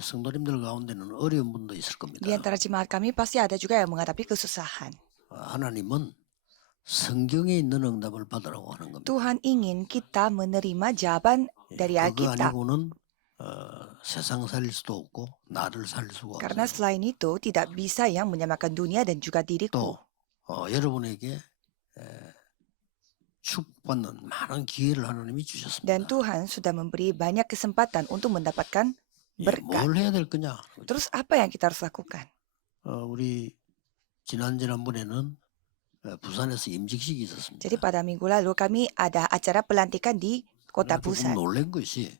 우리 성도님들 가운데는 어려운 분도 있을 겁니다. Di antara jemaat kami pasti ada juga yang menghadapi kesusahan. 하나님은 성경에 있는 응답을 받으라고 하는 겁니다. Tuhan ingin kita menerima jawaban dari 그거 Alkitab. 아니고는 세상 살릴 수도 없고 나를 살릴 수가 Karena 없어요. selain itu tidak bisa yang menyamakan dunia dan juga diriku. 또 여러분에게 축복받는 많은 기회를 하나님이 주셨습니다. Dan Tuhan sudah memberi banyak kesempatan untuk mendapatkan berkat. 뭘 해야 될 거냐? Terus apa yang kita harus lakukan? 우리 지난번에는 부산에서 임직식이 있었습니다. Jadi pada minggu lalu kami ada acara pelantikan di kota 조금 Busan. 놀란 것이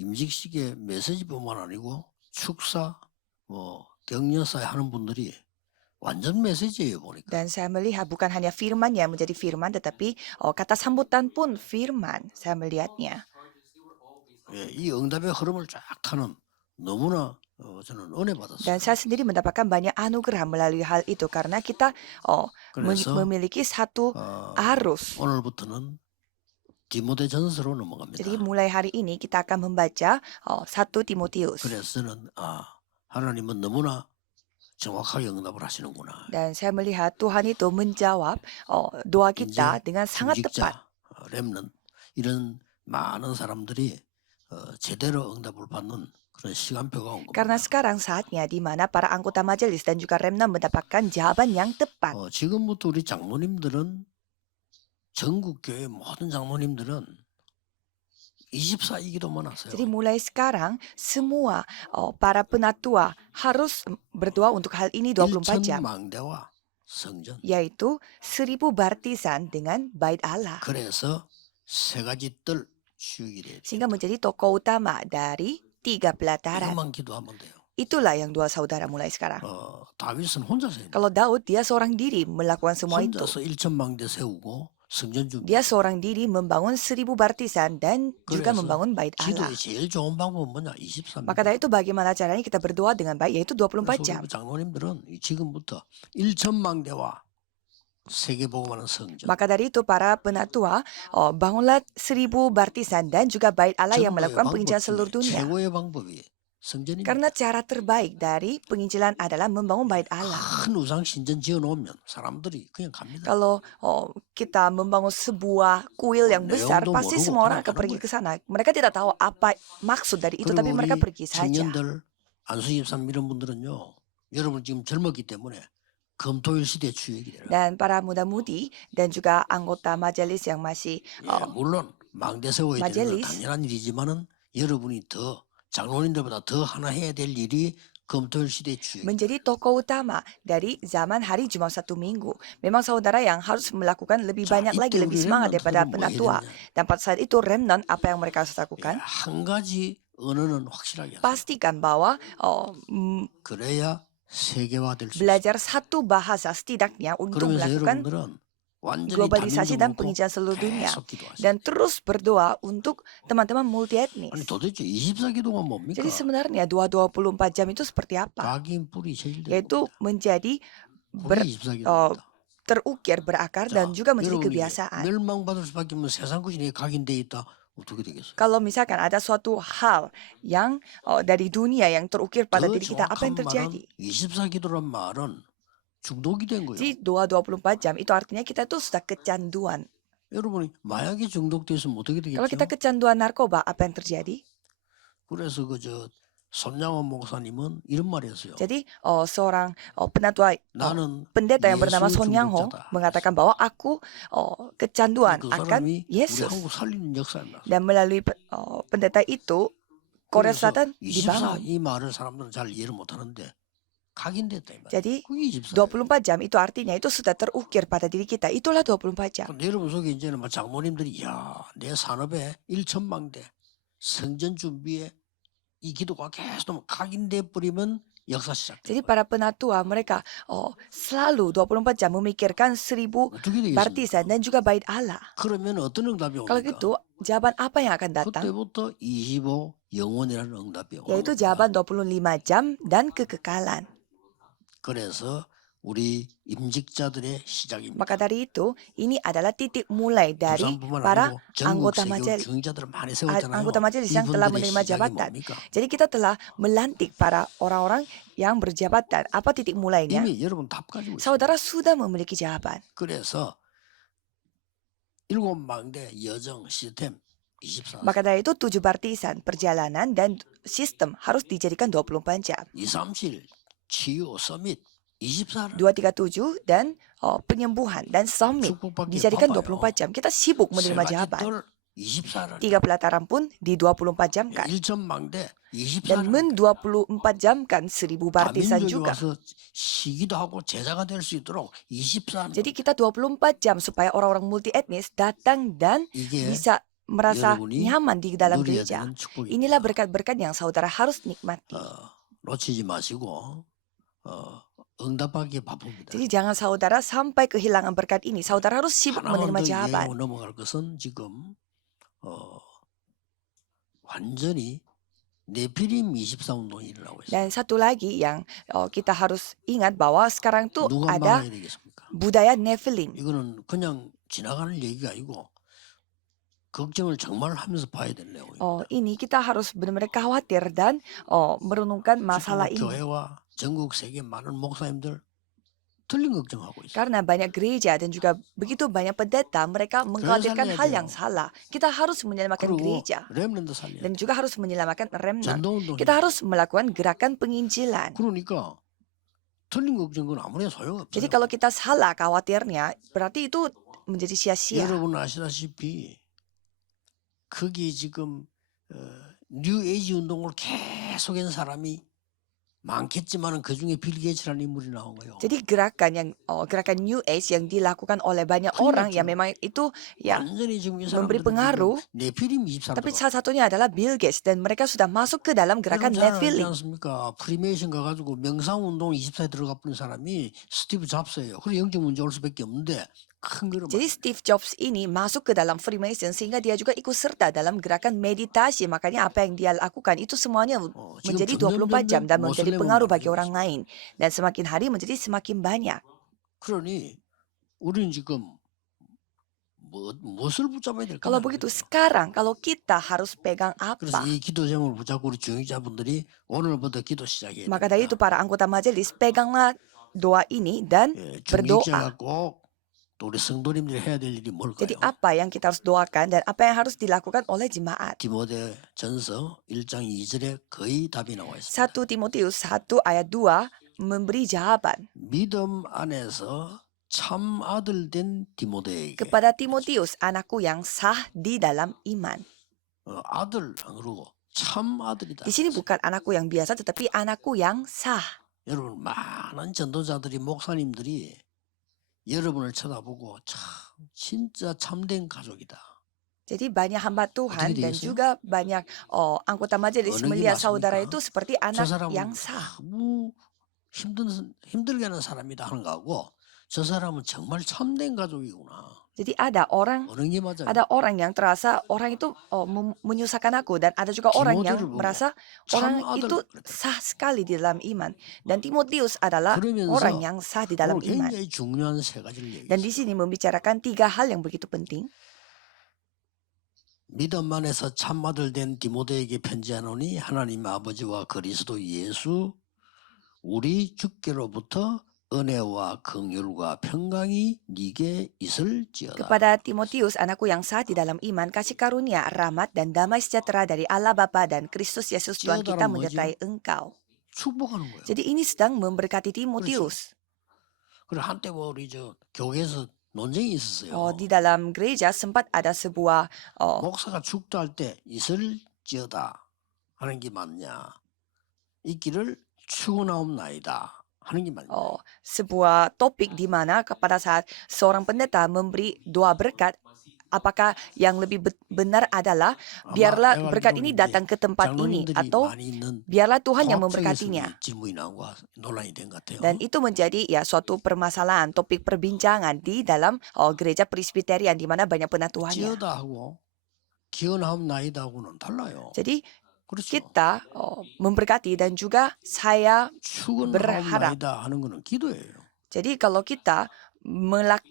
임직식의 메시지뿐만 아니고 축사, 격려사 하는 분들이 완전 메시지예요 보니까. Dan saya melihat bukan hanya firman yang menjadi firman, tetapi kata sambutan pun firman. Saya melihatnya. 이 응답의 흐름을 쫙 타는 너무나 저는 은혜 받았어요. Dan saya sendiri mendapatkan banyak anugerah melalui hal itu karena kita 그래서 memiliki satu arus. 오늘부터는 디모데전서로 넘어갑니다. Jadi mulai hari ini kita akan membaca 1 Timotius. 그래서 저는 하나님은 너무나 정확하게 응답을 하시는구나. Dan saya melihat Tuhan itu menjawab doa kita dengan sangat tepat. 렘넌 이런 많은 사람들이 제대로 응답을 받는 그런 시간표가 온 겁니다. Karena sekarang saatnya di mana para anggota majelis dan juga remnant mendapatkan jawaban yang tepat. 지금부터 우리 장로님들은 전국 교회 모든 장로님들은 24이 기도만 하세요. Jadi mulai sekarang semua para penatua harus berdoa untuk hal ini 24 jam. 망대와 성전. Yaitu 1000 baptisan dengan bait Allah. 그래서 세 가지 뜰 주역이 돼요. Sehingga menjadi tokoh utama dari 3 pelataran. 이것만 기도하면 돼요. Itulah yang dua saudara mulai sekarang. 다윗은 혼자서 해요. Kalau Daud dia seorang diri melakukan semua itu. 혼자서 1000망대 세우고 성전 준비. Dia seorang diri membangun 1000 baptisan dan juga 그래서 membangun bait Allah. 기도의 제일 좋은 방법은 뭐냐? 23. Maka dari itu bagaimana caranya kita berdoa dengan baik yaitu 24 jam. 우리 장로님들은 지금부터 1000망대와 세계복음하는 성전. Maka dari itu para penatua bangunlah 1000 baptisan dan juga bait Allah yang melakukan penginjilan seluruh dunia. 최고의 방법이 성전입니다. Karena cara terbaik dari penginjilan adalah membangun bait Allah. 큰 우상 신전 지어놓으면 사람들이 그냥 갑니다. Kalau kita membangun sebuah kuil yang besar, 내용도 pasti 모르고 semua orang 그냥 akan 가는 pergi 거예요. ke sana. Mereka tidak tahu apa maksud dari itu, tapi 그리고 mereka 우리 pergi saja. 청년들 안수집사 이런 분들은요, 여러분 지금 젊었기 때문에 금토일 시대 주역이 돼요. Dan para muda-mudi dan juga anggota majelis yang masih 물론 망대 세워야 되는 건 마젤리스. 당연한 일이지만은 여러분이 더 장로님들보다 더 하나 해야 될 일이 금토일 시대 주역. menjadi tokoh utama dari zaman hari Jumat Satu Minggu. Memang saudara yang harus melakukan lebih banyak lagi, 이때 lebih 우리 semangat daripada 렘넌트들은 뭐 해야 penatua. 되느냐? Dan pada saat itu remnant apa yang mereka harus 예, lakukan? 한 가지 언어는 확실하게 하세요. Pastikan bahwa 그래야 세계화될 수 있어요. belajar satu bahasa setidaknya untuk 그러면서 melakukan 여러분들은 완전히 globalisasi dan 다민족 penginjilan seluruh dunia. 계속 기도하세요. Dan terus berdoa untuk teman-teman multi etnis. 아니 도대체 24기도가 뭡니까? Jadi sebenarnya doa 24 jam itu seperti apa? 각인 뿌리 제일 Yaitu menjadi 그게 24기도입니다. terukir, berakar, dan juga menjadi 여러분이 계biasaan. 멸망받을 수밖에 없는 세상 구신에 각인돼 있다. 어떻게 되겠어요? Kalau misalkan ada suatu hal yang dari dunia yang terukir pada 더 diri kita, apa yang 정확한 말은 terjadi? 24기도란 말은 중독이 된 거예요. Jadi doa 24 jam itu artinya kita tuh sudah kecanduan. 여러분이 마약에 중독되었으면 어떻게 Kalau 되겠죠? kita kecanduan narkoba, apa yang terjadi? 그래서 손양원 목사님은 이런 말이었어요. Jadi seorang penatua 나는 pendeta yang bernama 예수 Son Yang Ho 중독자다. mengatakan bahwa aku kecanduan 그 akan 사람이 우리 Yesus. 한국 살리는 역사에 났어요. Dan melalui pendeta itu, Korea 그래서 Selatan 24 dibangun. 이 말을 사람들은 잘 이해를 못하는데 각인됐다 이 말. Jadi 그게 24. 24 jam itu artinya itu sudah terukir pada diri kita. Itulah 24 jam. 근데 여러분 속에 이제는 막 장모님들이 내 산업에 1천망대 성전 준비에 이 기도가 계속 각인돼 버리면 역사 시작. Jadi para penatua mereka selalu 24 jam memikirkan 1000 어떻게 되겠습니까? baptisan dan juga bait Allah. 그러면 어떤 응답이 Kalau 옵니까? gitu, jawaban apa yang akan datang? 그때부터 25 영원이라는 응답이 옵니다. Yaitu jawaban 25 jam dan kekekalan. 그래서 우리 임직자들의 시작입니다. Maka dari itu, ini adalah titik mulai dari 부산뿐만 para 아니고 전국 anggota 세계로 majelis. 중직자들을 많이 Anggota 세웠잖아요. majelis yang telah 이분들의 menerima 시작이 jabatan. 뭡니까? Jadi kita telah melantik para orang-orang yang berjabatan. Apa titik mulainya? 이미 여러분 답 가지고 있습니다. Saudara sudah memiliki jawaban. 그래서 7망대 여정 시스템 24. Maka dari itu 7 partisan perjalanan dan sistem harus dijadikan 24 jam. 237 치유 서밋 24. 237 dan penyembuhan dan summit 축복받기 dijadikan 바빠요. 24 jam. Kita sibuk 세 menerima 가지 jawaban. 뜰 24를 3 pelataran pun di 24 jam kan. 1전망대 Dan 24를 men-24 jam kan 1000 partisan 다민족이 juga. 와서 쉬기도 하고 제자가 될 수 있도록 24는 Jadi kita 24 jam supaya orang-orang multi etnis datang dan 이게 bisa merasa 여러분이 nyaman di dalam 누려야 gereja. 되는 축복입니다. Inilah berkat-berkat yang saudara harus nikmati. 놓치지 마시고 응답하기에 바쁩니다. Jadi jangan saudara sampai kehilangan berkat ini. Saudara harus sibuk 하나만 menerima 더 jawaban. 얘기하고 넘어갈 것은 지금 완전히 네피림 24운동이 일어나고 있습니다. Dan satu lagi yang kita harus ingat bahwa sekarang tuh 누가 ada 막아야 되겠습니까? budaya Nephilim. 이거는 그냥 지나가는 얘기가 아니고 걱정을 정말 하면서 봐야 될 내용입니다. Ini kita harus benar-benar khawatir dan merenungkan masalah 지금 ini. 교회와 전국 세계 많은 목사님들 틀린 걱정하고 있어요. Karena banyak gereja dan juga begitu banyak pendeta, mereka mengkhawatirkan 살려야 hal 돼요. yang salah. Kita harus menyelamatkan 그리고 gereja 렘넌트 살려야 dan 돼요. juga harus menyelamatkan remnant. 전도운동. Kita harus melakukan gerakan penginjilan. 그러니까 틀린 걱정은 아무래도 소용없어요. Jadi kalau kita salah khawatirnya, berarti itu menjadi sia-sia. 여러분 아시다시피 거기 지금 뉴 에이지 운동을 계속한 사람이 많겠지만은 그 중에 빌 게이츠라는 인물이 나온 거예요. Jadi gerakan New Age yang dilakukan oleh banyak 큰일 orang 났죠. yang memang itu ya 완전히 지금 이 memberi 사람들은 pengaruh. 지금 네피림 24. Tapi salah satunya adalah Bill Gates dan mereka sudah masuk ke dalam gerakan 잘 알지 Nephilim. 않습니까? 프리메이션 가가지고 명상운동 24에 들어가 버린 사람이 스티브 잡스예요. 그래 영적 문제 올 수밖에 없는데 큰 거를 Jadi Steve Jobs ini masuk ke dalam Freemason sehingga dia juga ikut serta dalam gerakan meditasi. Makanya apa yang dia lakukan itu semuanya 지금 menjadi 24 jam dan menjadi 모슬렘을 pengaruh bagi 만들고 orang lain. Dan semakin hari menjadi semakin banyak. 그러니 우리는 지금 무엇을 붙잡아야 될까? Kalau begitu sekarang kalau kita harus pegang 그래서 apa? 이 기도 제목을 붙잡고 우리 중직자분들이 오늘부터 기도 시작해야 Maka dari itu para anggota majelis peganglah doa ini dan berdoa. 중직자가 꼭 또 우리 성도님들이 해야 될 일이 뭘까요? Jadi apa yang kita harus doakan dan apa yang harus dilakukan oleh jemaat? 디모데 전서 1장 2절에 거의 답이 나와 있습니다. 1 Timotius 1 ayat 2 memberi jawaban 믿음 안에서 참 아들 된 디모데에게 kepada Timotius, anakku yang sah di dalam iman. 아들 안 그러고 참 아들이다. Di sini bukan anakku yang biasa tetapi anakku yang sah. 여러분 많은 전도자들이 목사님들이 여러분을 쳐다보고 참 진짜 참된 가족이다. Jadi banyak hamba Tuhan 어떻게 dan 되겠어요? juga banyak anggota majelis 어느 게 melihat saudara 맞습니까? itu seperti 저 anak 사람은 yang sah. 너무 힘들게 하는 사람이다 하는 거하고 저 사람은 정말 참된 가족이구나. Jadi ada orang 어느 게 맞아요? yang terasa orang itu menyusahkan aku dan ada juga orang yang 디모데를 보고 merasa 참 orang 아들 itu 그랬다. sah sekali di dalam iman. Dan Timotius adalah 그러면서 orang yang sah di dalam 오늘 iman. 굉장히 중요한 세 가지를 Dan 얘기했어요. di sini membicarakan 3 hal yang begitu penting. 믿음 안에서 참 아들 된 디모데에게 편지하노니 하나님 아버지와 그리스도 예수 우리 주께로부터 은혜와 긍휼과 평강이 네게 있을지어다. Kepada Timotius, anakku yang sah di dalam iman, kasih karunia, rahmat, dan damai sejahtera dari Allah Bapa dan Kristus Yesus Tuhan kita 지어다란 뭐죠? menyertai engkau. 축복하는 거예요. Jadi ini sedang memberkati Timotius. 그래 한때 뭐 우리 저 교회에서 논쟁이 있었어요. Di dalam gereja sempat ada sebuah 목사가 축도할 때 있을지어다 하는 게 맞냐? 있기를 축원하옵나이다 하는 게 맞냐? sebuah topik di mana pada saat seorang pendeta memberi doa berkat, apakah yang lebih benar adalah biarlah 내가 berkat 알기로는 ini 이제 datang ke tempat ini 장로님들이 atau 많이 있는 biarlah Tuhan yang 통합성에서 memberkatinya. 질문이 나온 거 논란이 된 것 같아요. Dan itu menjadi ya suatu permasalahan, topik perbincangan di dalam gereja Presbyterian di mana banyak penatuannya. 지어다 하고 기원하옵나이다 하고는 달라요. Jadi 그렇죠. kita memberkati dan juga saya berharap. 축원하옵나이다 하는 거는 기도예요. Jadi kalau kita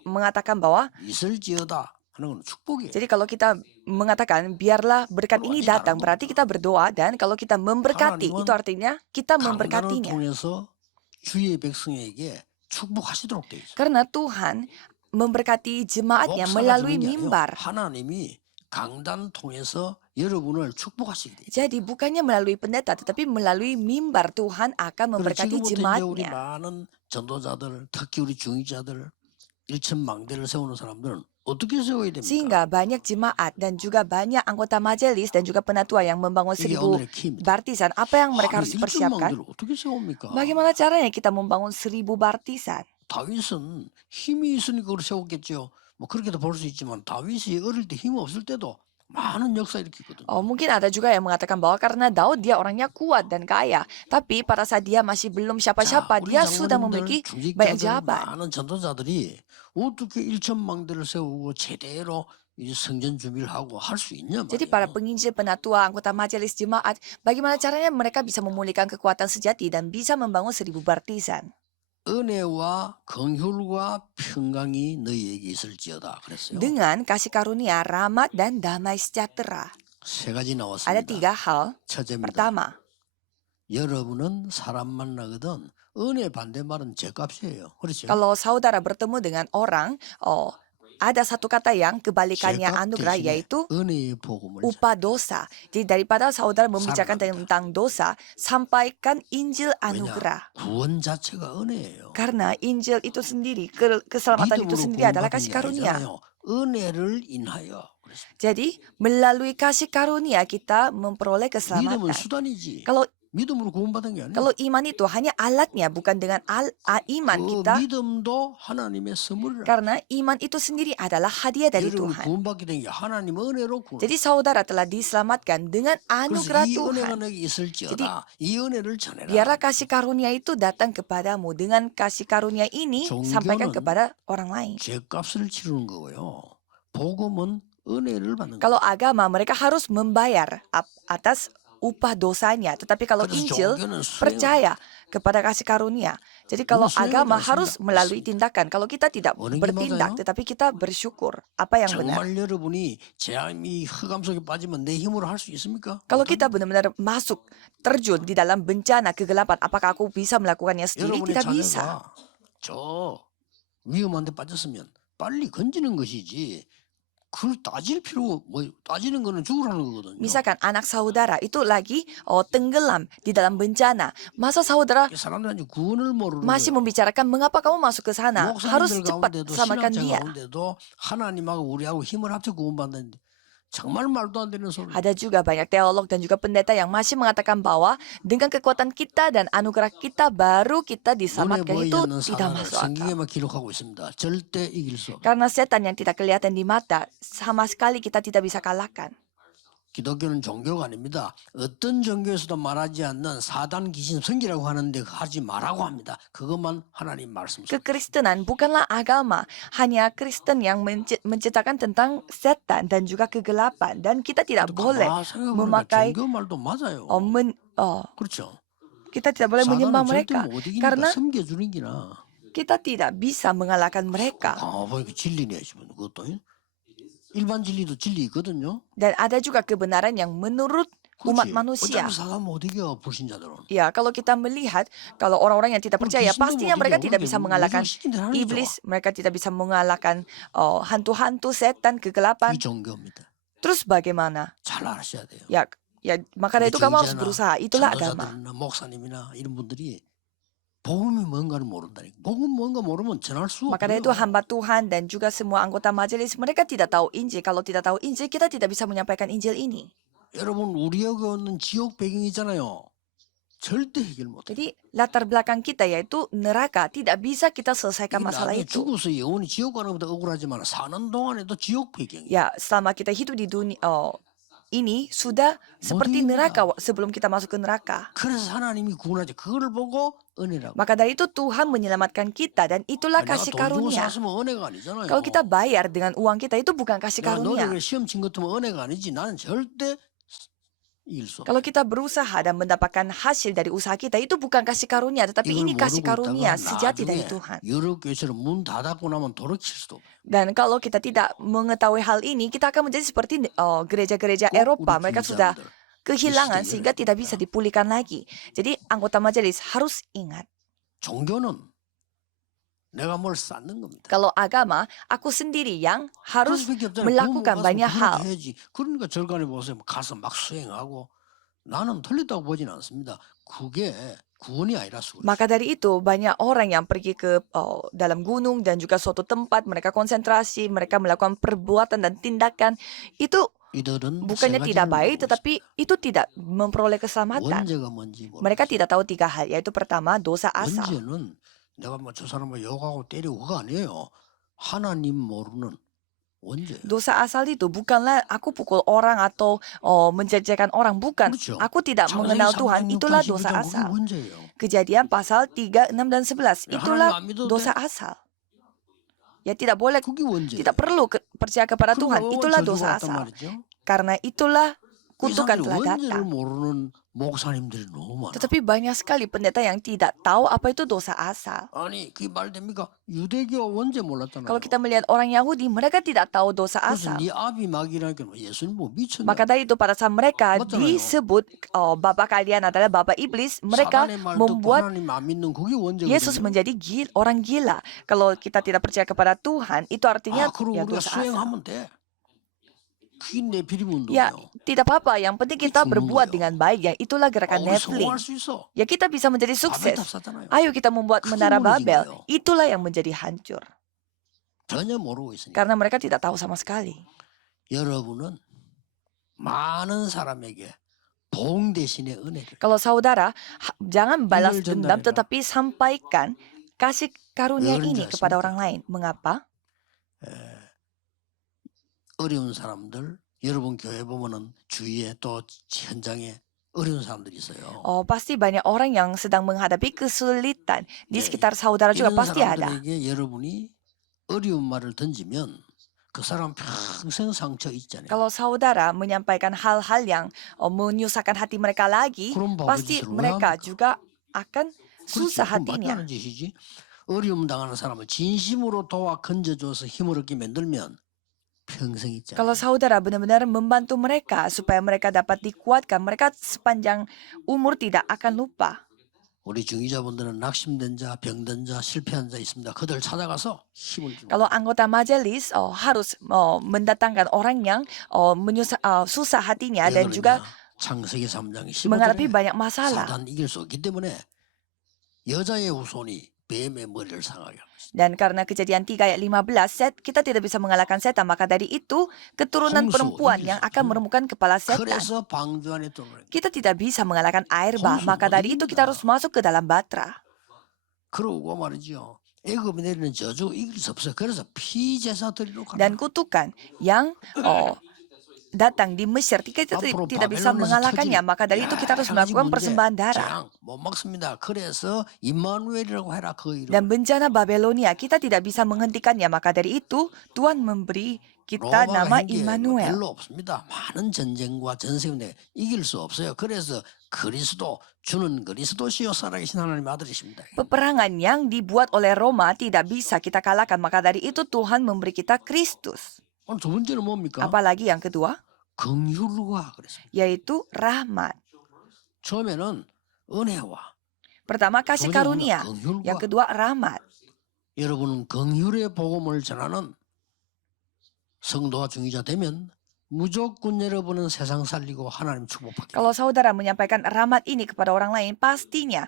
mengatakan bahwa, 있을지어다 하는 건 축복이에요. jadi kalau kita mengatakan biarlah berkat 그건 ini 완전히 다른 datang, berarti 겁니다. kita berdoa, dan kalau kita memberkati, itu 하나님은 artinya kita 강단을 memberkatinya. 통해서 주의 백성에게 축복하시도록 돼 있어요. Karena Tuhan memberkati jemaatnya 목사가 melalui 주는 게 아니에요. mimbar. 하나님이 강단 통해서 여러분을 축복하시게 돼 있어요. Jadi bukannya melalui pendeta, tetapi melalui mimbar Tuhan akan 그래서 memberkati 지금부터 이제 우리 jemaatnya. 많은 전도자들, 특히 우리 중직자들, 일천망대를 세우는 사람들은 어떻게 세워야 됩니까? Sehingga banyak jemaat dan juga banyak anggota majelis dan juga penatua yang membangun 이게 1000 오늘의 키입니다. baptisan. Apa yang mereka 아니, harus persiapkan? 일천망대를 어떻게 세웁니까? Bagaimana caranya kita membangun 1000 baptisan? 다윗은 힘이 있으니까 그걸 세웠겠죠. 뭐 그렇게도 볼 수 있지만 다윗이 어릴 때 힘 없을 때도 많은 역사 일으켰거든요. Mungkin ada juga yang mengatakan bahwa karena Daud dia orangnya kuat dan kaya. Tapi pada saat dia masih belum 자, siapa-siapa, 우리 dia sudah 장로님들, memiliki banyak 중직자들, jabat. 많은 전도자들이 어떻게 일천망대를 세우고 제대로 이 성전 준비를 하고 할 수 있냐 Jadi para 말이에요. penginjil, penatua, anggota majelis jemaat, bagaimana caranya mereka bisa memulihkan kekuatan sejati dan bisa membangun 1000 baptisan? 은혜와 긍휼과 평강이 너희에게 있을지어다 그랬어요. Dengan kasih karunia, rahmat, dan damai sejahtera. 세 가지 Ada 3 나왔습니다. hal. 첫째입니다. Pertama, 여러분은 사람 만나거든 은혜 반대말은 죄값이에요. 그렇죠? kalau saudara bertemu dengan orang, ada satu kata yang kebalikannya 죄값 anugerah, 대신에 yaitu 은혜의 복음을 upah dosa. Jadi daripada saudara membicarakan Saran합니다. tentang dosa, sampaikan Injil 왜냐? anugerah. 구원 자체가 은혜예요. Karena Injil itu sendiri, keselamatan itu 믿음으로 sendiri adalah 구원받은 kasih 게 karunia. 아니잖아요. 은혜를 인하여 그랬습니다. Jadi melalui kasih karunia kita memperoleh 믿음은 keselamatan. 수단이지. Kalau 믿음으로 구원받은 게 아니에요. kalau iman itu hanya alatnya, bukan dengan iman 그 kita. 믿음도 하나님의 선물이라. Karena iman itu sendiri adalah hadiah dari 여러분이 Tuhan. 구원받게 된 게 하나님 은혜로 구원. Jadi saudara telah diselamatkan dengan 그래서 anugerah 이 은혜가 Tuhan. 너에게 있을지어다. 이 은혜를 전해라. Biarlah kasih karunia itu datang kepadamu. Dengan kasih karunia ini, 종교는 sampaikan kepada orang lain. 죄값을 치르는 거고요. 복음은 은혜를 받는 거예요. Kalau agama, mereka harus membayar atas upah dosanya. Tetapi kalau 그래서 Injil, 종교는 수행을 percaya kepada kasih karunia. Jadi kalau 수행을 agama 하지 harus 않습니다. melalui tindakan. Kalau kita tidak 어느 게 bertindak, 맞아요? tetapi kita bersyukur. Apa yang benar? 정말 여러분이 이 흑암 속에 빠지면 내 힘으로 할 수 있습니까? Kalau kita benar-benar masuk, terjun di dalam bencana kegelapan, apakah aku bisa melakukannya sendiri? 여러분의 Tidak bisa. 자녀가 저 위험한 데 빠졌으면 빨리 건지는 것이지 그걸 따질 필요 뭐 따지는 거는 죽으라는 거거든요. Misalkan anak saudara itu lagi tenggelam di dalam bencana. Masa saudara 사람들한테 구원을 모르는 masih 거예요. membicarakan mengapa kamu masuk ke sana? Harus 목사님들 cepat 가운데도 selamatkan 신앙자 dia. 가운데도 하나님하고 우리하고 힘을 합쳐 구원받는데 정말 말도 안 되는 소리. Ada juga banyak teolog dan juga pendeta yang masih mengatakan bahwa dengan kekuatan kita dan anugerah kita baru kita 눈에 diselamatkan. 보이지 Itu 않는 tidak 사단을 masuk akal. 성경에만 기록하고 있습니다. 절대 이길 수 없어요. Karena setan yang tidak kelihatan di mata, sama sekali kita tidak bisa kalahkan. 기독교는 종교가 아닙니다. 어떤 종교에서도 말하지 않는 사단 귀신 성기라고 하는데 하지 말라고 합니다. 그것만 하나님 말씀. Kekristenan bukanlah agama, hanya Kristen yang menciptakan tentang setan dan juga kegelapan, dan kita tidak boleh memakai 종교 말도 맞아요. 그렇죠. kita tidak boleh menyembah 사단은 절대 mereka 못 이기니까 karena 섬겨주는 기나. kita tidak bisa mengalahkan mereka. 보니까 진리네 지금 그것도. 일반 진리도 진리 있거든요. Dan ada juga kebenaran yang menurut umat 그렇지. manusia. 어차피 사람 못 이겨 불신자들은. Ya, kalau kita melihat, kalau orang-orang yang tidak percaya, 귀신도 pastinya 못 mereka 이겨. tidak bisa mengalahkan 시킨 대로 하는 거죠. iblis, mereka tidak bisa mengalahkan hantu-hantu, setan, kegelapan. 이 종교입니다. Terus bagaimana? 잘 아셔야 돼요. Ya, maka dari itu kamu harus berusaha. Itulah agama. 전도자들이나 목사님이나 이런 분들이 복음이 뭔가를 모른다니까. 복음 뭔가 모르면 전할 수 Maka dari itu 없어요. hamba Tuhan dan juga semua anggota majelis, mereka tidak tahu Injil. Kalau tidak tahu Injil, kita tidak bisa menyampaikan Injil ini. 여러분 우리하고 있는 지옥 배경이잖아요. 절대 해결 못해. Jadi latar belakang kita yaitu neraka. Tidak bisa kita selesaikan 이게 masalah 나중에 itu. 죽어서 영원히 지옥 가는 것보다 억울하지만 사는 동안에도 지옥 배경이에요. Ya, selama kita hidup di dunia ini sudah seperti neraka sebelum kita masuk ke neraka. 그래서 하나님이 구원하지. 그걸 보고 은혜라고. Maka dari itu Tuhan menyelamatkan kita dan itulah 내가 kasih 돈 주고 karunia. 샀으면 은혜가 아니잖아요. Kalau kita bayar dengan uang kita itu bukan kasih 내가 karunia. 노력을 시험 친 것도 은혜가 아니지. 나는 절대 이길 수 없어요. Kalau kita berusaha dan mendapatkan hasil dari usaha kita, itu bukan kasih karunia, tetapi 이걸 ini kasih 모르고 karunia 있다가 sejati dari 나중에 Tuhan. 유럽 교회처럼 문 닫았고 나면 돌이킬 수도 없어요. Dan kalau kita tidak mengetahui hal ini, kita akan menjadi seperti gereja-gereja 꼭 Eropa. 우리 Mereka sudah 중직자분들 kehilangan 시대에 sehingga tidak bisa 그렇습니다. dipulihkan lagi. Jadi anggota majelis harus ingat, 종교는 내가 뭘 쌓는 겁니다. kalau agama, aku sendiri yang 그럴 harus 수밖에 없잖아요. melakukan 부모 banyak 가서 hal. 그렇게 해야지. 그러니까 절간에 보세요. 가서 막 수행하고 나는 틀렸다고 보진 않습니다. 그게 구원이 아니라서 그렇죠. Maka dari itu banyak orang yang pergi ke dalam gunung dan juga suatu tempat, mereka konsentrasi, mereka melakukan perbuatan dan tindakan itu 이들은 세 bukannya tidak 가지를 baik, 모르고 tetapi 있습니다. itu tidak memperoleh keselamatan. 원죄가 뭔지 Mereka 모르겠어요. tidak tahu 3 hal, yaitu pertama dosa asal. 원죄는 내가 뭐 저 사람을 욕하고 때리고 그거 아니에요. 하나님 모르는 원죄예요. Dosa asal itu bukanlah aku pukul orang atau menjejekkan orang, bukan. 그렇죠. Aku tidak 창세기 mengenal Tuhan, 3장 6장 itulah dosa 12장 그게 asal. 원죄예요. Kejadian pasal 3, 6 dan 11, 하나님 itulah 안 믿어도 dosa 돼? asal. Ya tidak boleh, 그게 원죄예요. tidak perlu percaya kepada Tuhan, 그러고 itulah 저주가 dosa 왔단 asal. 말이죠. Karena itulah 이 kutukan 사람들이 telah 원죄를 datang. 모르는 목사님들이 너무 많아. Tetapi banyak sekali pendeta yang tidak tahu apa itu dosa asal. 아니 그게 말 됩니까? 유대교 원죄 몰랐잖아요. Kalau kita melihat orang Yahudi, mereka tidak tahu dosa 그래서 asal. 네 아비 마귀라니까 예수님 뭐 미쳤냐? Maka dari itu pada saat mereka 맞잖아요. disebut bapak kalian adalah bapak iblis, mereka 사단의 말 듣고 membuat 하나님 안 믿는 그게 Yesus 원죄거든요. menjadi orang gila. Kalau kita tidak percaya kepada Tuhan, itu artinya 그리고 ya 우리가 dosa asal. 수행하면 돼. 그게 내 비림 Ya, 운동이에요. tidak apa-apa. Yang penting kita 죽는 berbuat 거예요. dengan baik. Ya, itulah gerakan 우리 Nephilim. 성공할 수 있어. Ya, kita bisa menjadi 바벨탑 sukses. 샀잖아요. Ayo kita membuat 그게 menara 무너진 Babel. 거예요. Itulah yang menjadi hancur. 전혀 모르고 있으니까. Karena mereka tidak tahu sama sekali. 여러분은 많은 사람에게 복 대신에 은혜를. Kalau saudara, jangan balas 이걸 dendam, 전달해라. tetapi sampaikan kasih karunia 왜 ini 그런지 kepada 아십니까? orang lain. Mengapa? 어려운 사람들 여러분 교회 보면은 주위에 또 현장에 어려운 사람들이 있어요. Pasti banyak orang yang sedang menghadapi kesulitan. Di 네, sekitar saudara juga 이런 pasti ada. 사람들에게 여러분이 어려운 말을 던지면 그 사람 평생 상처 있잖아요. Kalau saudara menyampaikan hal-hal yang menyusahkan hati mereka lagi, 그런 pasti 바보짓을 왜 mereka 합니까? juga akan 그렇죠. susah 그건 말도 hatinya. 안 하는 짓이지. 어려움 당하는 사람을 진심으로 도와 건져줘서 힘을 얻게 만들면 평생 있잖아요. Kalau saudara benar-benar membantu mereka supaya mereka dapat dikuatkan, mereka sepanjang umur tidak akan lupa. 우리 중위자분들은 낙심된 자, 병든 자, 실패한 자 있습니다. 그들 찾아가서 힘을 주는 Kalau anggota majelis harus mendatangkan orang yang susah hatinya dan juga 창세기 3장 menghadapi 15절에 banyak masalah. 사단 이길 수 없기 때문에 여자의 후손이 뱀의 머리를 상하게 합니다. Dan karena kejadian 3 ayat 15, kita tidak bisa mengalahkan setan. Maka dari itu, keturunan 홍수, perempuan 이길 yang 수 akan 없어요. meremukan kepala setan. 그래서 방주 안에 들어오는 Kita tidak bisa mengalahkan air bah. 홍수 Maka 못 dari itu kita harus 이깁니다. masuk ke dalam batra. 그러고 말이죠. 애굽에 내리는 저주 이길 수 없어요. 그래서 피제사 드리러 Dan 가라. kutukan yang datang di Mesir, kita 앞으로 tidak bisa 바벨론에서 mengalahkannya. 터질 Maka dari itu kita harus 여러 가지 melakukan 문제, persembahan darah. 재앙 못 막습니다. 그래서 임마누엘이라고 해라 그 이름. Dan bencana Babelonia kita tidak bisa menghentikannya. Maka dari itu Tuhan memberi kita 로마 nama 행기에 뭐 Immanuel. 별로 없습니다. 많은 전쟁과 전세인데 이길 수 없어요. 그래서 그리스도 주는 그리스도시요 살아계신 하나님 아들이십니다. Peperangan yang dibuat oleh Roma tidak bisa kita kalahkan. Maka dari itu Tuhan memberi kita Kristus. 오늘 두 번째는 뭡니까? Apalagi yang kedua, 긍휼과 그랬습니다. yaitu rahmat. 처음에는 은혜와 Pertama kasih 두 번째는 karunia, yang 긍휼과 kedua rahmat. 여러분은 긍휼의 복음을 전하는 성도와 중위자 되면 무조건 여러분은 세상 살리고 하나님 축복받게 Kalau saudara menyampaikan rahmat ini kepada orang lain, pastinya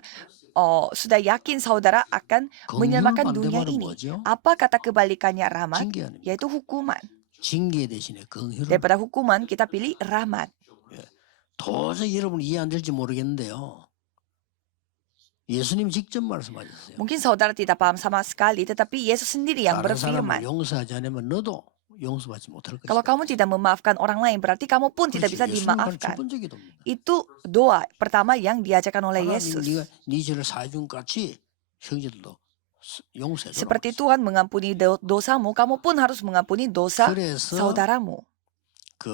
sudah yakin saudara akan 긍휼 menyelamatkan dunia 반대말은 ini. 뭐죠? Apa kata kebalikannya rahmat? 징계 아닙니까? Yaitu hukuman. 징계 대신에 긍휼을 Daripada hukuman, kita pilih rahmat. 도저히 여러분 이해 안 될지 모르겠는데요. 예수님 직접 말씀하셨어요. Mungkin saudara tidak paham sama sekali, tetapi Yesus sendiri yang 다른 사람을 berfirman. 용서하지 않으면 너도 용서받지 못할 Kalau 것이다. kamu tidak memaafkan orang lain, berarti kamu pun tidak bisa 예수님 첫 dimaafkan. 번째 기도입니다. Itu doa pertama yang diajarkan oleh 하나님 Yesus. 네가 네 죄를 사해준 같이 형제들도 용서해 줘. Seperti Tuhan mengampuni dosamu, kamu pun harus mengampuni dosa 그래서 saudaramu. 그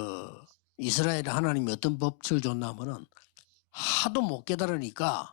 이스라엘에 하나님이 어떤 법칙을 줬냐면은 하도 못 깨달으니까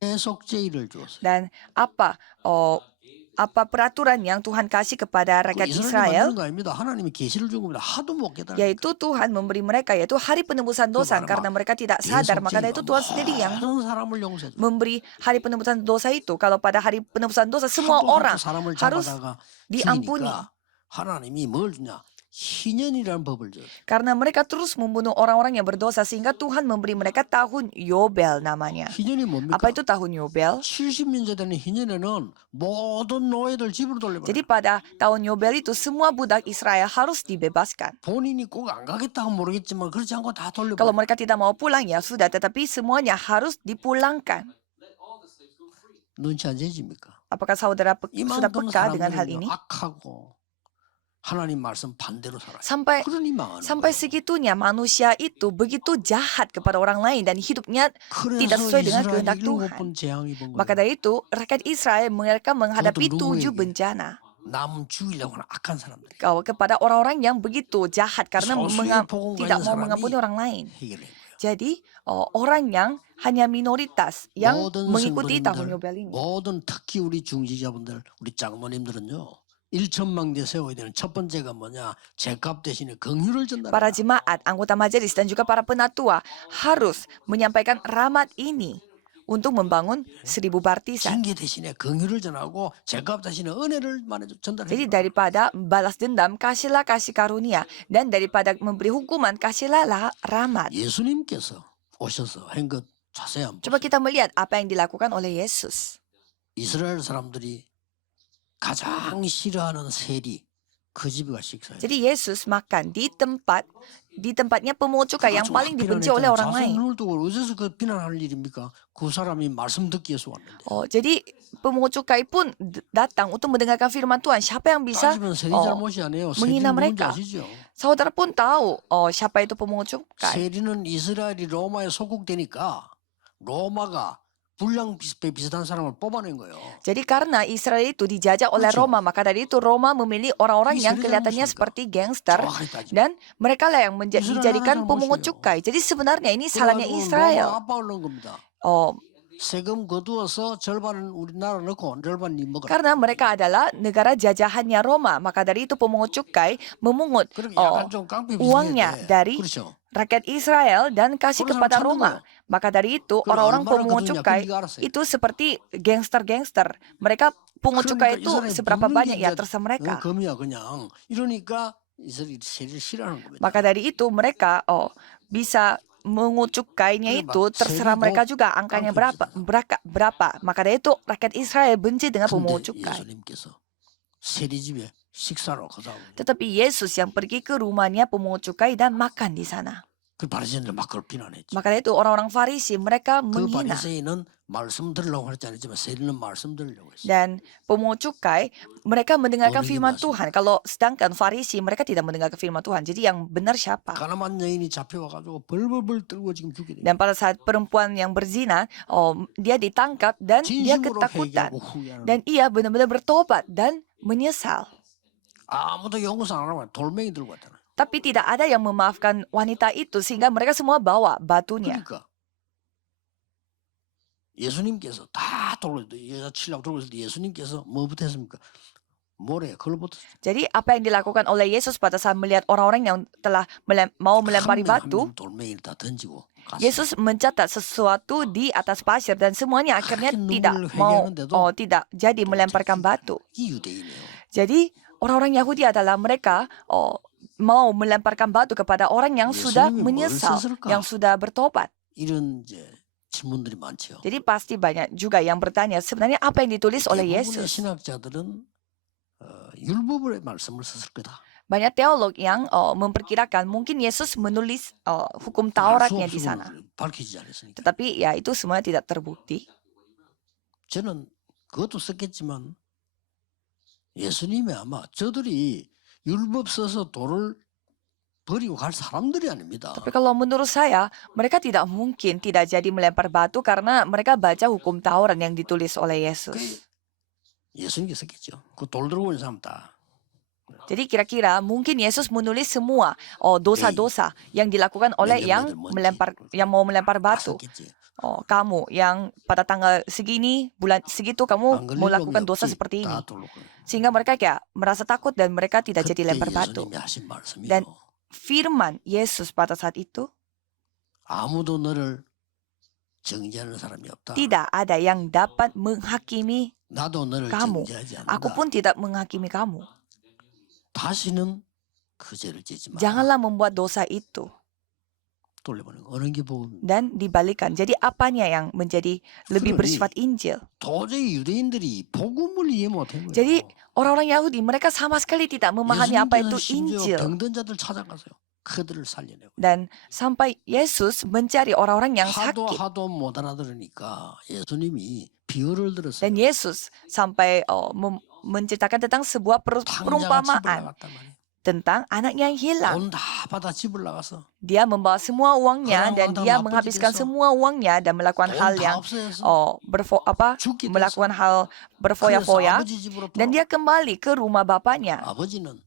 계속 제의를 주었어요. Dan apa peraturan yang Tuhan kasih kepada 그 rakyat 이스라엘이 Israel? 만드는 거 아닙니다. 하나님이 계시를 준 겁니다. 하도 못 깨달으니까. Yaitu Tuhan memberi mereka, yaitu hari penebusan dosa. 말하면 Karena mereka tidak sadar, 계속 maka dari 제의가 itu Tuhan sendiri yang 모든 사람을 용서해 줘. memberi hari penebusan dosa itu. Kalau pada hari penebusan dosa, semua 하도 orang 사람을 harus 잡아다가 diampuni. 죽이니까 하나님이 뭘 주냐? 희년이라는 법을 줘. Karena mereka terus membunuh orang-orang yang berdosa, sehingga Tuhan memberi mereka tahun Yobel namanya. 희년이 뭡니까? Apa itu tahun Yobel? 70년째 되는 희년에는 모든 노예들 집으로 돌려버려. Jadi pada tahun Yobel itu semua budak Israel harus dibebaskan. 본인이 꼭 안 가겠다고 모르겠지만 그렇지 않고 다 Kalau 돌려버려. mereka tidak mau pulang ya sudah, tetapi semuanya harus dipulangkan. 눈치 안 채집니까? Apakah saudara sudah 이만큼 peka dengan hal 사람들은 ini? 악하고 하나님 말씀 반대로 살아요. Sampai 그러니 망하는 sampai 거예요. segitunya manusia itu begitu jahat kepada orang lain dan hidupnya tidak 그래서 sesuai dengan 이스라엘이 kehendak 7번 Tuhan. 재앙이 본 Maka 거예요. dari itu, rakyat Israel mereka menghadapi 그것도 7 누구에게? bencana. 남 죽이려고 하는 악한 사람들이 Kepada orang-orang yang begitu jahat karena 소수의 복음과 tidak 있는 mau 사람이 mengampuni orang lain. 해결된 거예요. Jadi orang yang hanya minoritas yang 모든 mengikuti tahun 성도님들, Yobel ini. 모든 특히 우리 중지자분들, 우리 장로님들은요. 1천망대 세워야 되는 첫 번째가 뭐냐? 죄값 대신에 긍휼을 전달한다. Para jemaat, anggota majelis dan juga para penatua harus menyampaikan rahmat ini untuk membangun 1000 baptisan. 징계 대신에 긍휼을 전하고 죄값 대신에 은혜를 전달해. Jadi daripada balas dendam, kasihlah kasih karunia. Dan daripada memberi hukuman, kasihlah rahmat. 예수님께서 오셔서 한 것 자세히 한번 Coba 보세요. kita melihat apa yang dilakukan oleh Yesus. 이스라엘 사람들이 가장 싫어하는 세리 그 집에 가 식사해요. Jadi Yesus makan di tempatnya pemungut cukai yang paling dibenci oleh orang lain. 자손을 두고 어디서 그 비난할 일입니까? 그 사람이 말씀 듣기 위해서 왔는데. Jadi pemungut cukai pun datang untuk mendengarkan firman Tuhan. Siapa yang bisa 따지면 세리 잘못이 아니에요. menghina 세리는 누군지 mereka? 아시죠? Saudara pun tahu siapa itu pemungut cukai. 세리는 이스라엘이 로마에 소국되니까 로마가 불량 비슷한 사람을 뽑아낸 거예요. Jadi karena Israel itu dijajah oleh 그렇죠. Roma, maka dari itu Roma memilih orang-orang 그게 yang 세리 kelihatannya 잘못이니까. seperti gangster 정확하게 따지면. dan mereka lah yang Israel dijadikan 하나 pemungut 잘못이에요. cukai. Jadi sebenarnya ini salahnya 그래가지고 Israel. 로마 압박을 넣은 겁니다. Oh, 세금 거두어서 절반은 우리나라 넣고 절반 니 먹어라. karena mereka adalah negara jajahannya Roma, maka dari itu pemungut cukai memungut 그렇게 약간 좀 깡패 uangnya 비슷해. dari 그렇죠. rakyat Israel dan kasih 그런 kepada 사람 찾는 Roma. 거예요. Maka dari itu 그럼 orang-orang 얼마나 pemungut 거두냐? cukai 그건 네가 알았어요. itu seperti gangster-gangster. Mereka pungut cukai 그러니까 itu 이스라엘 seberapa 묻는 banyak 게 ya 이제 terserah mereka. 금이야 그냥. 이러니까 이스라엘이 세리를 싫어하는 겁니다. Maka dari itu mereka bisa mengut cukainya 그래, itu 막 terserah 세리도 mereka juga angkanya berapa. Maka dari itu rakyat Israel benci dengan pemungut 근데 cukai. 예수님께서 세리 집에 식사로 가자고. Tetapi Yesus yang pergi ke rumahnya pemungut cukai dan makan di sana. 그 바리새인들 막 그걸 비난했죠. Maka dari itu orang-orang Farisi mereka 그 menghina. 바리새인은 말씀 들으려고 하지 않았지만 세리는 말씀 들으려고 했어요. Dan pemungut cukai mereka mendengarkan Orang firman dibahas. Tuhan. Kalau sedangkan Farisi mereka tidak mendengarkan firman Tuhan. Jadi yang benar siapa? 가나만 여인이 잡혀와가지고 벌벌벌 떨고 지금 죽게 돼. Dan pada saat perempuan yang berzina, dia ditangkap dan dia 진심으로 ketakutan. 회개하고 후회하는. Dan ia benar-benar bertobat dan menyesal. 아무도 용서 안 하고 돌멩이 들고 왔잖아. Tapi tidak ada yang memaafkan wanita itu sehingga mereka semua bawa batunya. 그러니까 예수님께서 다 돌고 여자 치려고 돌고 있을 때 예수님께서 뭐부터 했습니까? 모래 그걸 붙었어요. Jadi apa yang dilakukan oleh Yesus pada saat melihat orang-orang yang telah mau melempari batu, 돌멩이를 다 던지고 갔어요. Yesus mencatat sesuatu di atas pasir dan semuanya akhirnya 그렇게 tidak 눈물을 mau 회개하는데도 tidak jadi melemparkan batu. 이 유대인이에요. Jadi orang-orang Yahudi adalah mereka mau melemparkan batu kepada orang yang sudah 예수님이 뭘 menyesal, 썼을까? yang sudah bertobat. 이런 이제 질문들이 많죠. Jadi pasti banyak juga yang bertanya sebenarnya apa yang ditulis oleh 대부분의 Yesus. 신학자들은 율법의 말씀을 썼을 거다. Banyak teolog yang memperkirakan mungkin Yesus menulis hukum Tauratnya di sana. 밝히지 않았으니까. Tetapi ya itu semua tidak terbukti. 저는 그것도 썼겠지만 예수님이 아마 저들이 율법 써서 돌을 버리고 갈 사람들이 아닙니다. Tapi kalau menurut saya, mereka tidak mungkin tidak jadi melempar batu karena mereka baca hukum Taurat yang ditulis oleh Yesus. 예수님께 썼겠죠. 그 돌 들고 있는 사람 다 Jadi kira-kira mungkin Yesus menulis semua dosa-dosa yang dilakukan oleh yang mau melempar batu. 봤었겠지. Kamu yang pada tanggal segini, bulan segitu kamu 안 걸릴 놈이 melakukan dosa 없지. seperti ini. 다 돌로 걸려. Sehingga mereka kayak merasa takut dan mereka tidak jadi 그때 lempar batu. 예수님이 하신 말씀이요. Dan firman Yesus pada saat itu, 아무도 너를 정죄하는 사람이 없다. tidak ada yang dapat menghakimi 나도 너를 kamu. 정죄하지 Aku 않는다. pun tidak menghakimi kamu. 다시는 그 죄를 짓지 마라. Janganlah membuat dosa itu. 돌려보는 거. 어느 게 복음입니까? Dan dibalikan. Jadi apanya yang menjadi lebih 그러니 bersifat Injil? 도저히 유대인들이 복음을 이해 못한 거예요. Jadi orang-orang Yahudi mereka sama sekali tidak memahami apa itu 예수님께서 심지어 Injil. 병든 자들 찾아가서요. 그들을 살려내고. Dan sampai Yesus mencari orang-orang yang 하도 sakit. 하도 못 알아들으니까 예수님이 비유를 들었어요. Dan Yesus sampai menceritakan tentang sebuah 당자가 집을 perumpamaan 나갔단 말이에요. tentang anaknya yang hilang. 돈 다 받아 집을 나가서 Dia membawa semua uangnya dan Orang-orang dia tahu menghabiskan apa semua uangnya dan melakukan 돈 hal 다 yang 없어졌어. 죽게 됐어. melakukan hal 그래서 berfoya-foya 아버지 집으로 dan dia kembali ke rumah bapaknya. 아버지는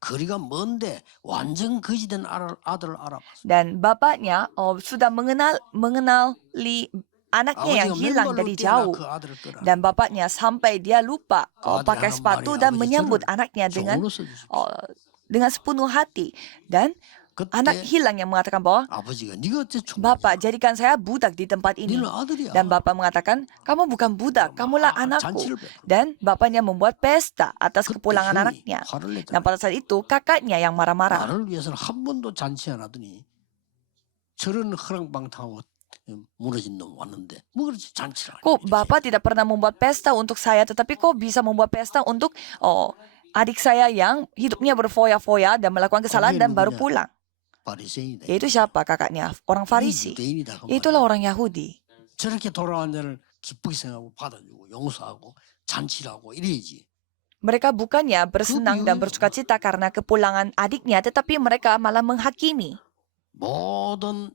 거리가 먼데 완전 거지된 아들을 알아봤어. Dan bapaknya sudah mengenali anaknya yang 아버지가 hilang 맨발로 dari 뛰어나 jauh. 그 아들을 끌어. Dan bapaknya sampai dia lupa 아들이 pakai 하는 sepatu 말이 dan 아버지 menyambut 저를 anaknya dengan 종으로 써주십시오. dengan sepenuh hati. Dan anak 그때 hilang yang mengatakan bahwa 아버지가 네가 어째 Bapak jadikan saya budak di tempat ini. 니는 아들이야. Dan bapak mengatakan, kamu bukan budak, kamulah anakku. 잔치를 베풀어. Dan bapaknya membuat pesta atas 그때 kepulangan 형이 anaknya. 화를 Dan 냈잖아. pada saat itu kakaknya yang marah-marah. 나를 위해서는 한 번도 잔치 안 하더니 저런 허랑방탕하고 무너진 놈 왔는데 뭐 그렇지 잔치를 하냐. Kok bapak tidak pernah membuat pesta untuk saya, tetapi kok bisa membuat pesta untuk adik saya yang hidupnya berfoya-foya dan melakukan kesalahan dan baru pulang. 바리새인이다. Yaitu siapa kakaknya? Orang Farisi. 유대인이다. 그 Itulah 말이야. orang Yahudi. 저렇게 돌아온 자를 기쁘게 생각하고 받아주고 용서하고 잔치를 하고 이래야지. Mereka bukannya bersenang dan bersuka cita karena kepulangan adiknya, tetapi mereka malah menghakimi. 모든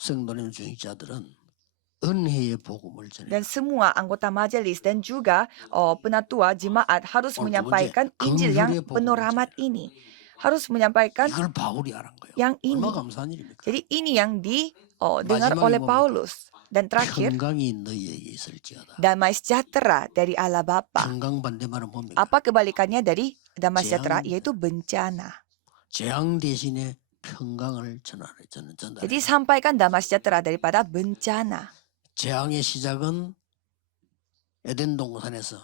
성도님 중직자들은 은혜의 복음을 전해. Dan semua anggota majelis dan juga penatua jemaat harus Oh, menyampaikan itu Injil yang 긍휼의 penuh 복음을 rahmat ini. Harus menyampaikan 이걸 바울이 알은 거예요. yang ini. 얼마나 감사한 일입니까? Jadi ini yang didengar 마지막에 oleh 뭡니까? Paulus. Dan terakhir, 평강이 너희에게 있을지어다. damai sejahtera dari Allah Bapa. 평강 반대말은 뭡니까? Apa kebalikannya dari damai sejahtera? 재앙. Yaitu bencana. 재앙 대신에 평강을 전달해. Jadi sampaikan damai sejahtera daripada bencana. 재앙의 시작은 에덴 동산에서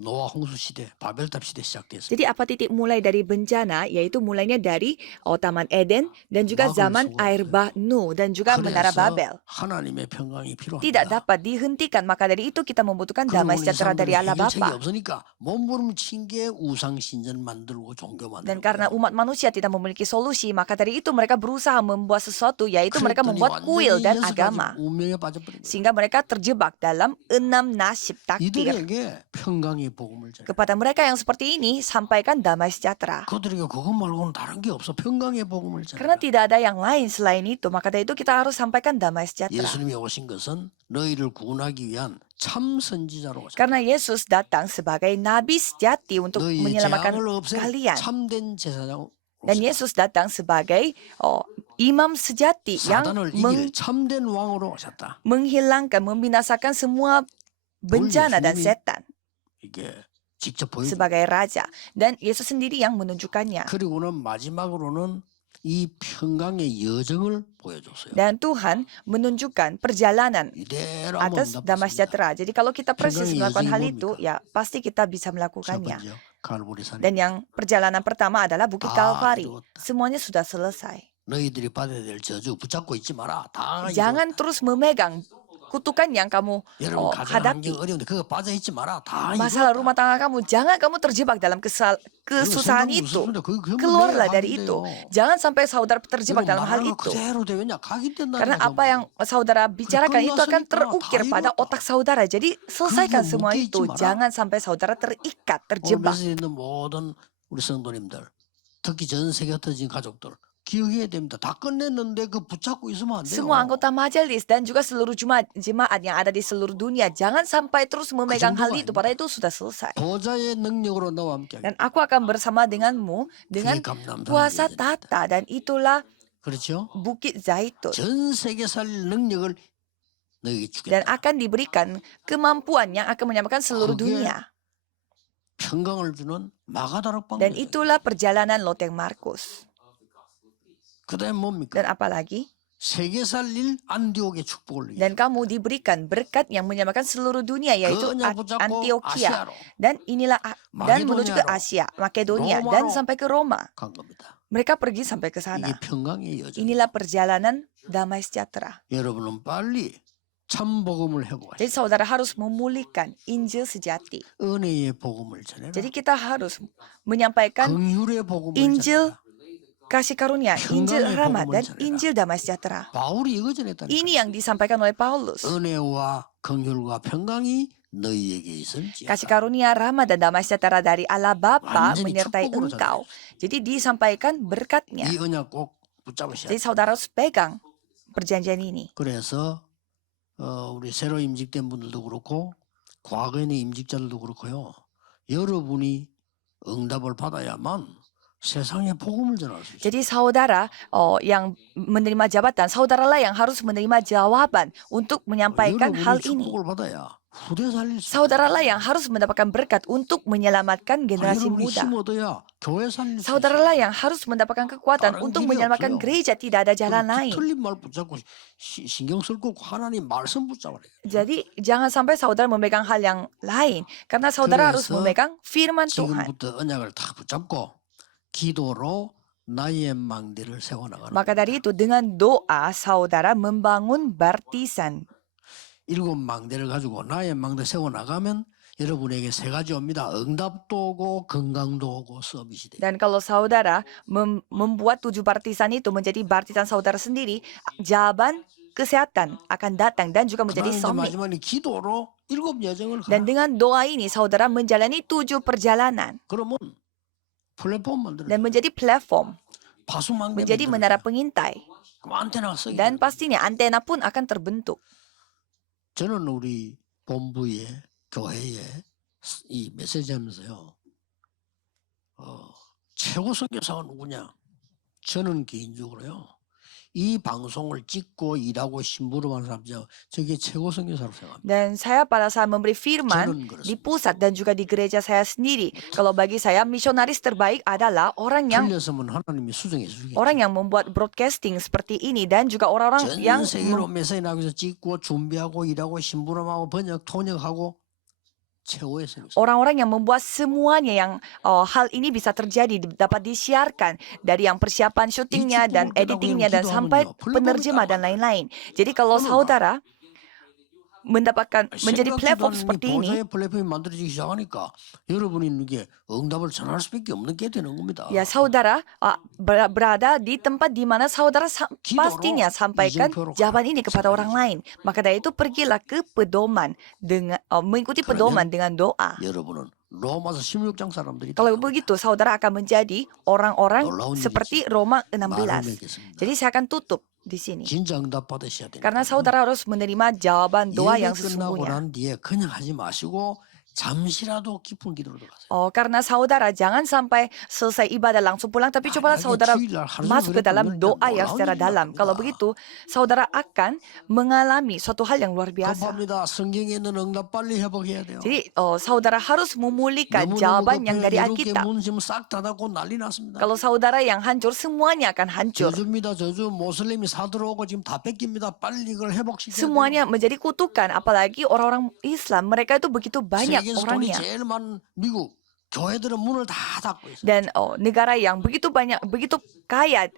노아 홍수 시대, 바벨탑 시대 시작됐습니다. Jadi apa titik mulai dari bencana? Yaitu mulainya dari Taman Eden dan juga zaman air bah Nuh dan juga Menara Babel. 하나님의 평강이 필요합니다. Tidak dapat dihentikan, maka dari itu kita membutuhkan damai sejahtera dari Allah 해결책이 Bapa. 없으니까 몸부림친 게 우상 신전 만들고 종교 만들고. Dan karena umat manusia tidak memiliki solusi, maka dari itu mereka berusaha membuat sesuatu, yaitu mereka 그랬더니 membuat kuil 완전히 dan 여섯 가지 agama. 운명에 빠져버린 거예요. Sehingga mereka terjebak dalam 6 nasib takdir. 이들에게 평강의 복음을 전해. Kepada mereka yang seperti ini, sampaikan damai sejahtera. 그들에게 그것 말고는 다른 게 없어. 평강의 복음을 전해. Karena tidak ada yang lain selain itu, maka dari itu kita harus sampaikan damai sejahtera. 예수님이 오신 것은 너희를 구원하기 위한 참 선지자로 오셨다. Karena Yesus datang sebagai nabi sejati untuk 너희의 menyelamatkan 재앙을 없애 kalian. 참된 제사장. Dan Yesus datang sebagai imam sejati yang 사단을 이길 참된 왕으로 오셨다. menghilangkan, membinasakan semua bencana dan 예수님이 setan 이게 직접 보여. sebagai raja. Dan Yesus sendiri yang menunjukkannya. 그리고는 마지막으로는 이 평강의 여정을 보여줬어요. Dan Tuhan menunjukkan perjalanan 이대로 atas 한번 damai sejahtera. Jadi kalau kita persis 평강의 melakukan hal 여정이 itu, 뭡니까? ya pasti kita bisa 첫 melakukannya. 번째 갈보리산. Dan yang perjalanan pertama adalah Bukit 다 Kalvari. 이루었다. Semuanya sudah selesai. 너희들이 받아야 될 저주 붙잡고 있지 마라. 다 Jangan terus memegang kutukan yang kamu 여러분 가정 hadapi. 환경 어려운데 그거 빠져 있지 마라. 다 Masalah 이루었다. rumah tangga kamu, jangan kamu terjebak dalam kesusahan itu. Keluarlah dari itu. Jangan sampai saudara terjebak dalam hal itu. Karena apa yang saudara bicarakan itu akan terukir pada otak saudara. Jadi selesaikan semua itu. Jangan sampai saudara terikat, terjebak. 오늘 메시지 있는 모든 우리 성도님들, 특히 전 세계 흩어진 가족들 기억해야 됩니다. 다 끝냈는데 그 붙잡고 있으면 안 돼요. Semua anggota majelis dan juga seluruh jemaat yang ada di seluruh dunia, jangan sampai terus memegang hal itu, padahal itu sudah selesai. 보좌의 능력으로 너와 함께 Dan aku akan bersama denganmu dengan kuasa tahta, dan itulah 그렇죠? Bukit Zaitun. 전 세계 살릴 능력을 너에게 Dan 주겠다. akan diberikan kemampuan yang akan menyamakan seluruh dunia. 평강을 주는 마가다락 Dan 방법. itulah perjalanan Loteng Markus. 그다음 뭡니까? Dan apalagi? 세계 살릴 안디옥의 축복을 Dan kamu diberikan berkat yang menyamakan seluruh dunia, yaitu Antioquia. Dan inilah dan menuju ke Asia, Makedonia, dan sampai ke Roma. 간 겁니다. Mereka pergi sampai ke 이게 sana. 평강의 여정. Inilah perjalanan damai sejahtera. 여러분은 빨리 참 복음을 회복하시고 Jadi saudara harus memulihkan Injil sejati. 은혜의 복음을 전해라. Jadi kita harus menyampaikan 긍휼의 복음을 Injil 전해라. kasih karunia, Injil rahmat, dan Injil damai sejahtera. 바울이 이거 전했다니까. Ini yang disampaikan oleh Paulus. 은혜와 긍휼과 평강이 너희에게 있을지. Kasih karunia, rahmat, dan damai sejahtera dari Allah Bapa 완전히 menyertai 축복으로 engkau. Jadi disampaikan berkatnya. 이 언약 꼭 붙잡으셔야 Jadi 돼요. saudara harus pegang perjanjian ini. 그래서 우리 새로 임직된 분들도 그렇고 과거에는 임직자들도 그렇고요. 여러분이 응답을 받아야만 세상에 복음을 전할 수 있어요. Jadi saudara yang menerima jabatan, saudaralah yang harus menerima jawaban untuk menyampaikan hal 여러분이 ini. 축복을 받아야 후대 살릴 수 있어요. Saudaralah yang harus mendapatkan berkat untuk menyelamatkan generasi 여러분이 muda. 힘 얻어야 교회 살릴 수 있어요. Saudaralah yang harus mendapatkan kekuatan 다른 untuk 길이 menyelamatkan 없어요. gereja, tidak ada jalan lain. 틀린 말 붙잡고 신경 쓸 거 하나님 말씀 붙잡아야 돼요. Jadi jangan sampai saudara memegang hal yang lain, karena saudara harus 그래서 memegang firman Tuhan. 지금부터 언약을 다 붙잡고 기도로 나의 망대를 세워나가는 Maka dari itu dengan doa saudara membangun baptisan. 7 망대를 가지고 나의 망대 세워나가면 여러분에게 3가지 옵니다. 응답도 오고 건강도 오고 서비스 돼요. Dan kalau saudara membuat 7 baptisan itu menjadi baptisan saudara sendiri, jawaban kesehatan akan datang dan juga menjadi 그다음에 이제 summit. 마지막에 기도로 7 여정을 Dan 가라. dengan doa ini saudara menjalani 7 perjalanan 그러면 플랫폼 만들어 dan menjadi platform, 파수망대 menjadi menara pengintai. 그럼 안테나가 쓰게 Dan 돼요. pastinya antena pun akan terbentuk. 저는 우리 본부에 교회에 이 메시지 하면서요. 최고 선교사가 누구냐? 저는 개인적으로요. 이 방송을 찍고 일하고 심부름 하는 사람이죠. 저게 최고 선교사라고 생각합니다. Dan saya pada saat memberi firman 저는 di 그렇습니다. pusat dan juga di gereja saya sendiri, kalau bagi saya misionaris terbaik adalah orang yang 틀렸으면 하나님이 수정해 주겠죠. membuat broadcasting seperti ini, dan juga orang-orang yang 전 세계로 메시지 나가서 찍고 준비하고 일하고 심부름하고 번역 통역하고 최고의 선교사. orang-orang yang membuat semuanya yang hal ini bisa terjadi, dapat disiarkan dari yang persiapan syutingnya dan editingnya dan sampai penerjemah dan lain-lain. Jadi kalau saudara mendapatkan menjadi platform seperti ini, 보좌의 플랫폼이 만들어지기 시작하니까 여러분이 이게 응답을 전할 수밖에 없는 게 되는 겁니다. ya saudara berada di tempat di mana saudara pastinya sampaikan jawaban ini kepada orang lain. Maka dari itu pergilah ke pedoman dengan mengikuti pedoman dengan doa. 여러분은 로마서 16장 사람들이 Kalau begitu saudara akan menjadi orang-orang 놀라운 seperti Roma 말을 16. 맺겠습니다. Jadi saya akan tutup di sini. 진짜 응답 받으셔야 됩니다. Karena saudara harus menerima jawaban doa yang 예배 끝나고 sesungguhnya. 난 뒤에 그냥 하지 마시고 잠시라도 깊은 기도로 들어가세요. Karena saudara jangan sampai selesai ibadah langsung pulang, tapi cobalah saudara masuk ke dalam doa yang secara dalam. Kalau begitu, saudara akan mengalami suatu hal yang luar biasa. 급합니다. 성경에 있는 응답 빨리 회복해야 돼요. Jadi saudara harus memulihkan 너무너무 jawaban yang 급해요. dari 이렇게 Alkitab. 문 지금 싹 닫았고 난리 났습니다. Kalau saudara yang hancur, semuanya akan hancur. 저주입니다. 저주 모슬림이 사들어오고 지금 다 뺏깁니다. 빨리 이걸 회복시켜야 돼요. Semuanya menjadi kutukan, apalagi orang-orang Islam. Mereka itu begitu banyak 세계에서 돈이 orangnya. 제일 많은 미국 교회들은 문을 다 닫고 있어요. Dan negara yang begitu banyak, begitu kaya,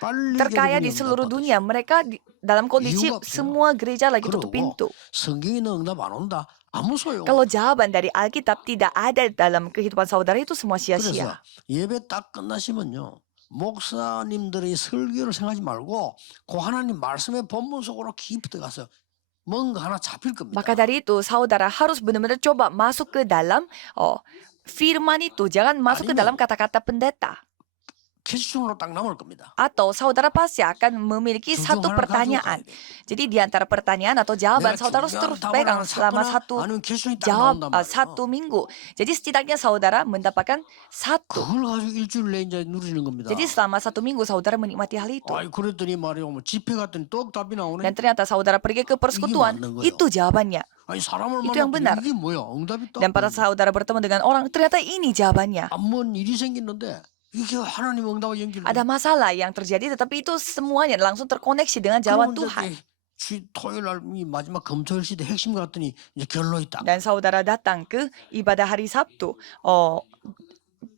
빨리 terkaya 여러분이 di seluruh 응답 dunia, mereka dalam kondisi 이유가 없어요. semua gereja lagi tutup 그러고 pintu. 성경에 있는 응답 안 온다. 아무 소용. Kalau jawaban dari Alkitab tidak ada dalam kehidupan saudara, itu semua 그래서 sia-sia. 예배 딱 끝나시면요. 목사님들의 설교를 생각하지 말고 그 하나님 말씀의 본문 속으로 깊이 들어가서 뭔가 하나 잡힐 겁니다. Maka dari itu, saudara harus benar-benar coba masuk ke dalam firman itu. Jangan masuk ke dalam kata-kata pendeta. 퀘스천으로 딱 남을 겁니다. Atau saudara pasti akan memiliki Jujur satu harus pertanyaan. 가지고 가야 돼. Jadi di antara pertanyaan atau jawaban 내가 saudara harus 중요한 terus 답을 pegang 하나 selama 찾거나 satu 아니면 퀘스천이 딱 나온단 말이에요. satu minggu. Jadi setidaknya saudara mendapatkan satu. 그걸 가지고 일주일 내에 이제 누리는 겁니다. Jadi selama 1 minggu saudara menikmati hal itu. 아이 그랬더니 말이야 뭐 집회 갔더니 또 답이 나오네. Dan ternyata saudara pergi ke persekutuan, 맞는 거예요. itu jawabannya. 아니 사람을 Itu yang benar. 만났더니 이게 뭐야? 응답이 딱. Dan pada saudara bertemu dengan orang, ternyata ini jawabannya. 안뭔 일이 생겼는데 이게 하나님 응답과 연결돼. Ada masalah yang terjadi, tetapi itu semuanya langsung terkoneksi dengan jawaban Tuhan. 토요일 날 이 마지막 금토일 시대 핵심 갔더니 이제 결론이 딱. Dan saudara datang ke ibadah hari Sabtu.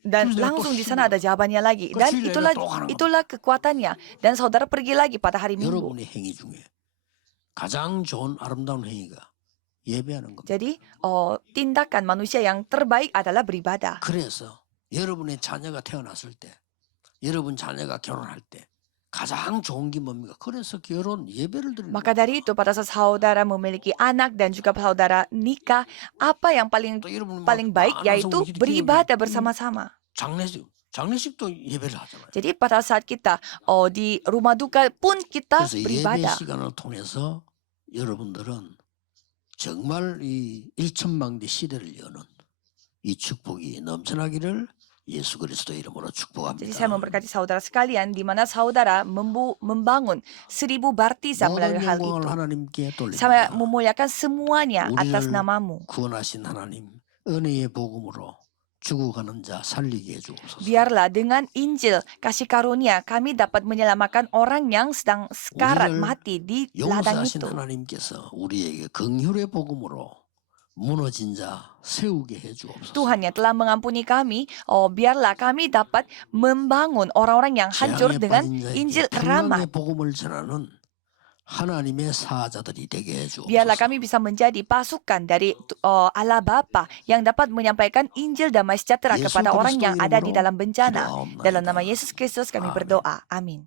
Dan langsung di sana ada jawabannya lagi. Dan itulah kekuatannya. Dan saudara pergi lagi pada hari Minggu. 여러분의 행위 중에 가장 좋은 아름다운 행위가 예배하는 겁니다. Jadi tindakan manusia yang terbaik adalah beribadah. 그래서 여러분의 자녀가 태어났을 때, 여러분 자녀가 결혼할 때 가장 좋은 게 뭡니까? 그래서 결혼 예배를 드리는 Maka dari itu pada saat saudara memiliki anak dan juga saudara nikah, apa yang paling baik yaitu beribadah bersama-sama. 장례식도 예배를 하잖아요. Jadi pada saat kita di rumah duka pun kita 그래서 예배 beribadah. 시간을 통해서 여러분들은 정말 이 일천망대 시대를 여는 이 축복이 넘쳐나기를 예수 그리스도 이름으로 Jadi 축복합니다. saya memberkati saudara sekalian di mana saudara membangun 1000 baptisan melalui 모든 hal 영광을 itu. 하나님께 Saya 돌립니다. memuliakan semuanya atas 우리를 namamu. 구원하신 하나님 은혜의 복음으로 죽어가는 자 살리게 해주옵소서. Biarlah dengan Injil kasih karunia kami dapat menyelamatkan orang yang sedang sekarat 우리를 mati di ladang 용서하신 itu. 하나님께서 우리에게 긍휼의 복음으로 무너진 자 세우게 해주옵소서. Tuhan yang telah mengampuni kami, biarlah kami dapat membangun orang-orang yang hancur 재앙에 dengan 빠진 자에게 Injil 평강의 rahmat. 복음을 전하는 하나님의 사자들이 되게 해주옵소서. Biarlah kami bisa menjadi pasukan dari Allah Bapa yang dapat menyampaikan Injil damai sejahtera Yesus kepada orang Kristus yang ada di irim으로 dalam bencana. 기도하옵나이다. Dalam nama Yesus Kristus kami Amin. berdoa. Amin.